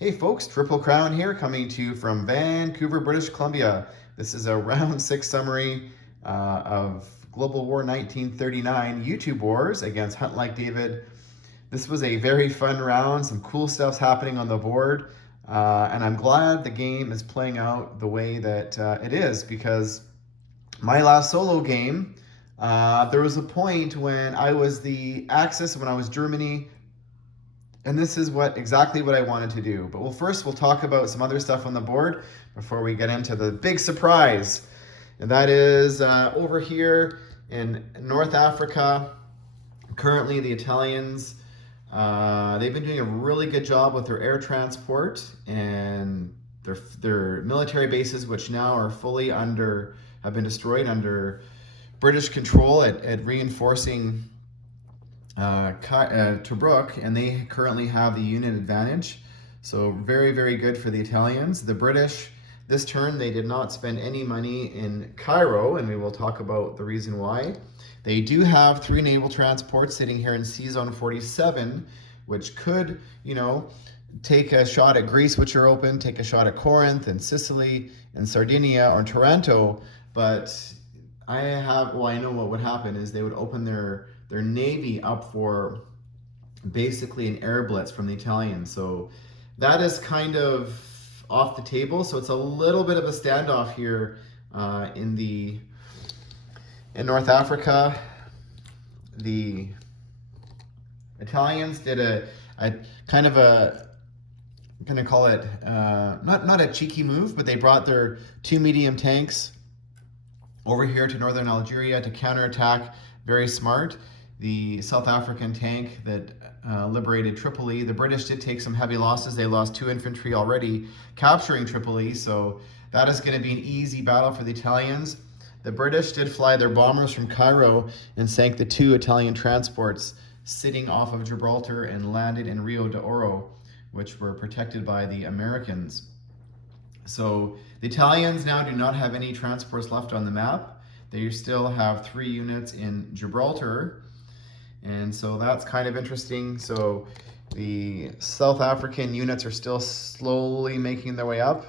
Hey folks, Triple Crown here, coming to you from Vancouver, British Columbia. This is a round 6 summary of Global War 1939 YouTube Wars against HuntLikeDave. This was a very fun round, some cool stuff's happening on the board, and I'm glad the game is playing out the way that it is, because my last solo game, there was a point when I was the Axis, when I was Germany, and this is exactly what I wanted to do. But we'll talk about some other stuff on the board before we get into the big surprise. And that is over here in North Africa. Currently, the Italians, they've been doing a really good job with their air transport and their military bases, which now are have been destroyed under British control at reinforcing Tobruk, and they currently have the unit advantage. So very, very good for the Italians. The British, this turn, they did not spend any money in Cairo, and we will talk about the reason why. They do have 3 naval transports sitting here in C-Zone 47, which could, take a shot at Greece, which are open, take a shot at Corinth and Sicily and Sardinia or Taranto. But I know what would happen is they would open their navy up for basically an air blitz from the Italians. So that is kind of off the table. So it's a little bit of a standoff here in North Africa. The Italians did a kind of a, I'm gonna call it not a cheeky move, but they brought their 2 medium tanks over here to northern Algeria to counterattack. Very smart. The South African tank that liberated Tripoli. The British did take some heavy losses. They lost 2 infantry already capturing Tripoli, so that is going to be an easy battle for the Italians. The British did fly their bombers from Cairo and sank the 2 Italian transports sitting off of Gibraltar and landed in Rio de Oro, which were protected by the Americans. So the Italians now do not have any transports left on the map. They still have 3 units in Gibraltar, and so that's kind of interesting. So the South African units are still slowly making their way up.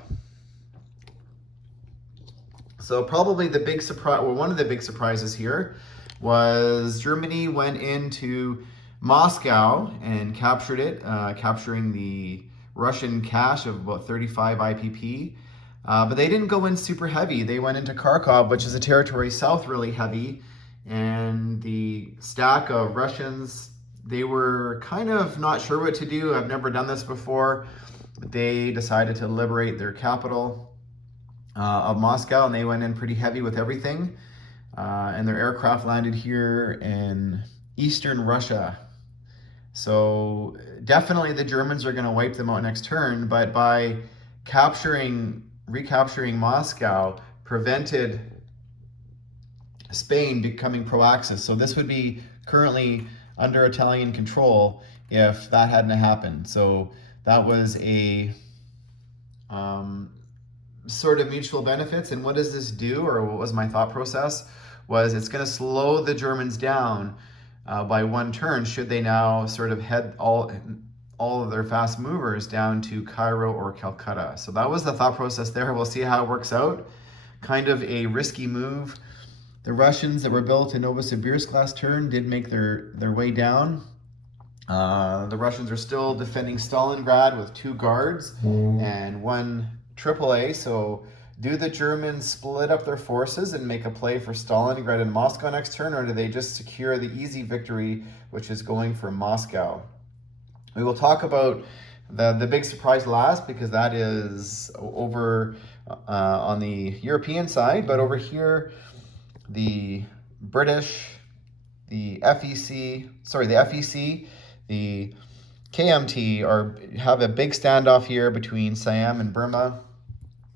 So probably the big surprise, or one of the big surprises here, was Germany went into Moscow and captured it, capturing the Russian cache of about 35 IPP. But they didn't go in super heavy. They went into Kharkov, which is a territory south, really heavy. And the stack of Russians, they were kind of not sure what to do. I've never done this before. But they decided to liberate their capital of Moscow, and they went in pretty heavy with everything. And their aircraft landed here in eastern Russia. So definitely the Germans are going to wipe them out next turn, but by recapturing Moscow, prevented Spain becoming pro-Axis. So this would be currently under Italian control if that hadn't happened. So that was a sort of mutual benefits. And what does this do, or what was my thought process, was it's going to slow the Germans down by 1 turn, should they now sort of head all of their fast movers down to Cairo or Calcutta. So that was the thought process there. We'll see how it works out. Kind of a risky move. The Russians that were built in Novosibirsk last turn did make their way down. The Russians are still defending Stalingrad with 2 guards and 1 AAA. So do the Germans split up their forces and make a play for Stalingrad and Moscow next turn, or do they just secure the easy victory, which is going for Moscow? We will talk about the big surprise last, because that is over on the European side. But over here, the British, the FEC, the KMT have a big standoff here between Siam and Burma,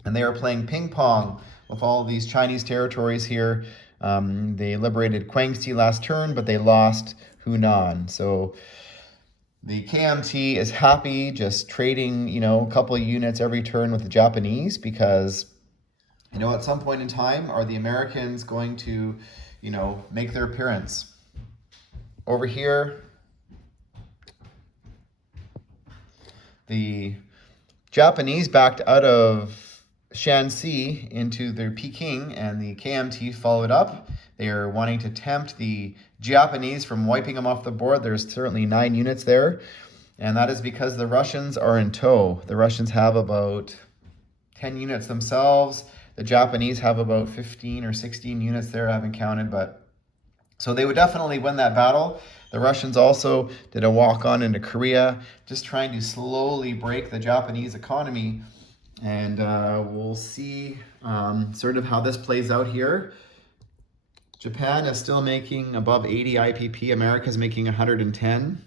and they are playing ping pong with all these Chinese territories here. They liberated Kwangsi last turn, but they lost Hunan. So the KMT is happy just trading, a couple of units every turn with the Japanese, because, at some point in time, are the Americans going to, make their appearance? Over here, the Japanese backed out of Shanxi into their Peking, and the KMT followed up. They are wanting to tempt the Japanese from wiping them off the board. There's certainly 9 units there, and that is because the Russians are in tow. The Russians have about 10 units themselves. The Japanese have about 15 or 16 units there. I haven't counted, but so they would definitely win that battle. The Russians also did a walk-on into Korea, just trying to slowly break the Japanese economy. And we'll see sort of how this plays out here. Japan is still making above 80 IPP. America's making 110.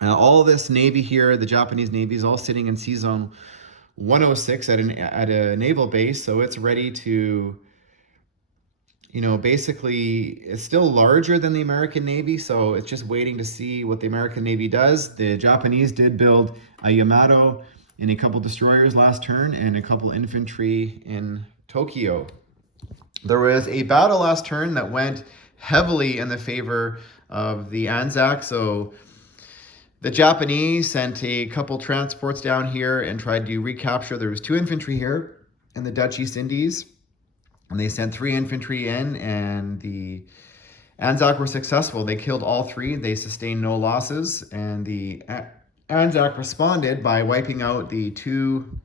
All this Navy here, the Japanese Navy, is all sitting in Sea Zone 106 at a naval base. So it's ready to, you know, basically it's still larger than the American Navy, so it's just waiting to see what the American Navy does. The Japanese did build a Yamato and a couple destroyers last turn and a couple infantry in Tokyo. There was a battle last turn that went heavily in the favor of the Anzac, so the Japanese sent a couple transports down here and tried to recapture. There was 2 infantry here in the Dutch East Indies, and they sent 3 infantry in, and the Anzac were successful. They killed all 3. They sustained no losses, and the Anzac responded by wiping out the 2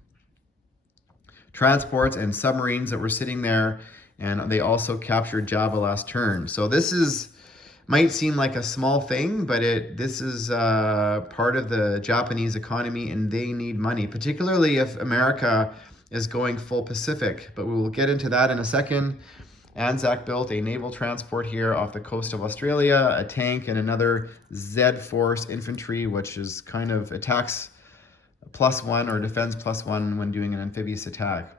transports and submarines that were sitting there, and they also captured Java last turn. So this might seem like a small thing, but this is part of the Japanese economy, and they need money, particularly if America is going full Pacific, but we will get into that in a second. Anzac built a naval transport here off the coast of Australia, a tank, and another Z-Force infantry, which is kind of attacks +1 or defense +1 when doing an amphibious attack.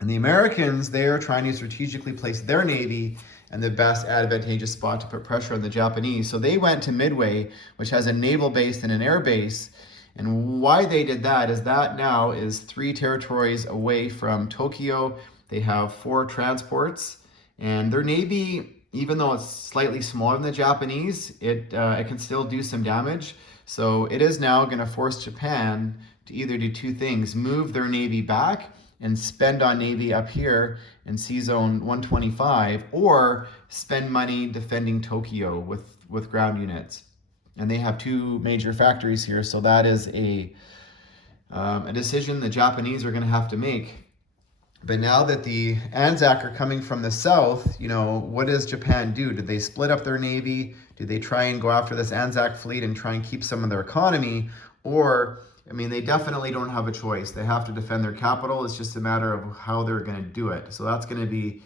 And the Americans, they are trying to strategically place their Navy in the best advantageous spot to put pressure on the Japanese. So they went to Midway, which has a naval base and an air base. And why they did that is that now is 3 territories away from Tokyo. They have 4 transports, and their Navy, even though it's slightly smaller than the Japanese, it can still do some damage. So it is now going to force Japan to either do 2 things: move their Navy back and spend on Navy up here in Sea Zone 125, or spend money defending Tokyo with ground units. And they have 2 major factories here, so that is a decision the Japanese are going to have to make. But now that the Anzac are coming from the south, you know, what does Japan do? Do they split up their Navy? Do they try and go after this Anzac fleet and try and keep some of their economy? Or, I mean, they definitely don't have a choice. They have to defend their capital. It's just a matter of how they're going to do it. So that's going to be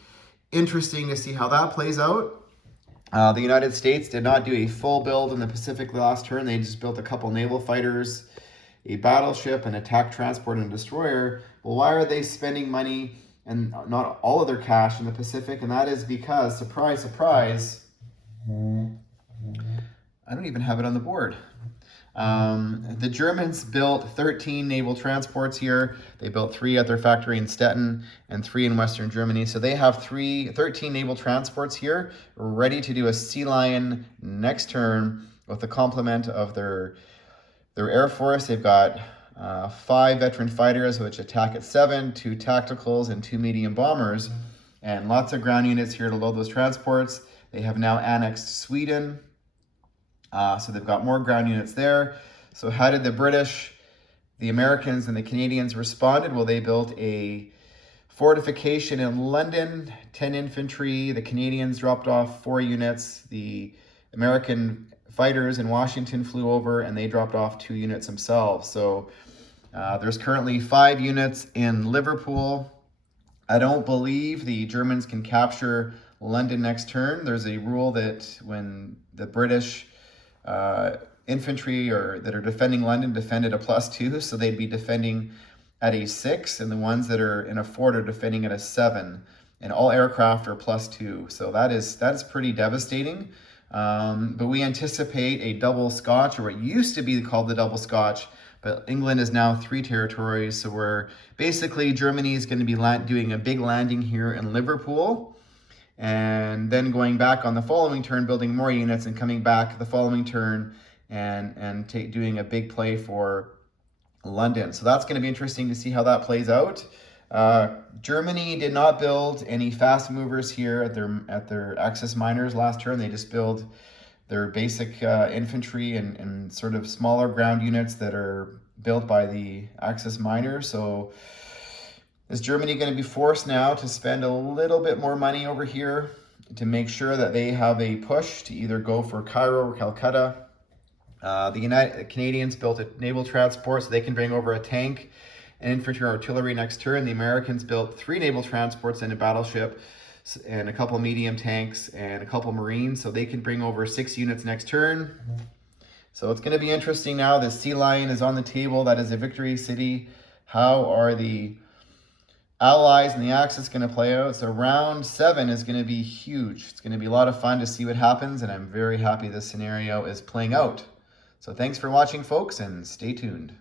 interesting to see how that plays out. The United States did not do a full build in the Pacific last turn. They just built a couple naval fighters, a battleship, an attack transport, and a destroyer. Well, why are they spending money and not all of their cash in the Pacific? And that is because, surprise, surprise, I don't even have it on the board. The Germans built 13 naval transports here. They built 3 at their factory in Stettin and 3 in Western Germany. So they have 13 naval transports here ready to do a Sea Lion next turn with the complement of their Air Force. They've got 5 veteran fighters, which attack at 7, 2 tacticals, and 2 medium bombers, and lots of ground units here to load those transports. They have now annexed Sweden. So they've got more ground units there. So how did the British, the Americans, and the Canadians responded? Well, they built a fortification in London, 10 infantry. The Canadians dropped off 4 units. The American fighters in Washington flew over, and they dropped off 2 units themselves. So there's currently 5 units in Liverpool. I don't believe the Germans can capture London next turn. There's a rule that when the British infantry that are defending London defended a +2, so they'd be defending at a 6, and the ones that are in a fort are defending at a 7, and all aircraft are +2. So that's pretty devastating. But we anticipate a double Scotch, or what used to be called the double Scotch, but England is now 3 territories. So we're basically, Germany is going to be doing a big landing here in Liverpool, and then going back on the following turn, building more units, and coming back the following turn and doing a big play for London. So that's going to be interesting to see how that plays out. Germany did not build any fast movers here at their Axis miners last turn. They just build their basic infantry and sort of smaller ground units that are built by the Axis miners. So is Germany going to be forced now to spend a little bit more money over here to make sure that they have a push to either go for Cairo or Calcutta? The Canadians built a naval transport so they can bring over a tank and infantry and artillery next turn. The Americans built 3 naval transports and a battleship and a couple medium tanks and a couple Marines, so they can bring over 6 units next turn. So it's going to be interesting now. The Sea Lion is on the table. That is a victory city. How are the Allies and the Axis going to play out? So round 7 is going to be huge. It's going to be a lot of fun to see what happens, and I'm very happy this scenario is playing out. So thanks for watching, folks, and stay tuned.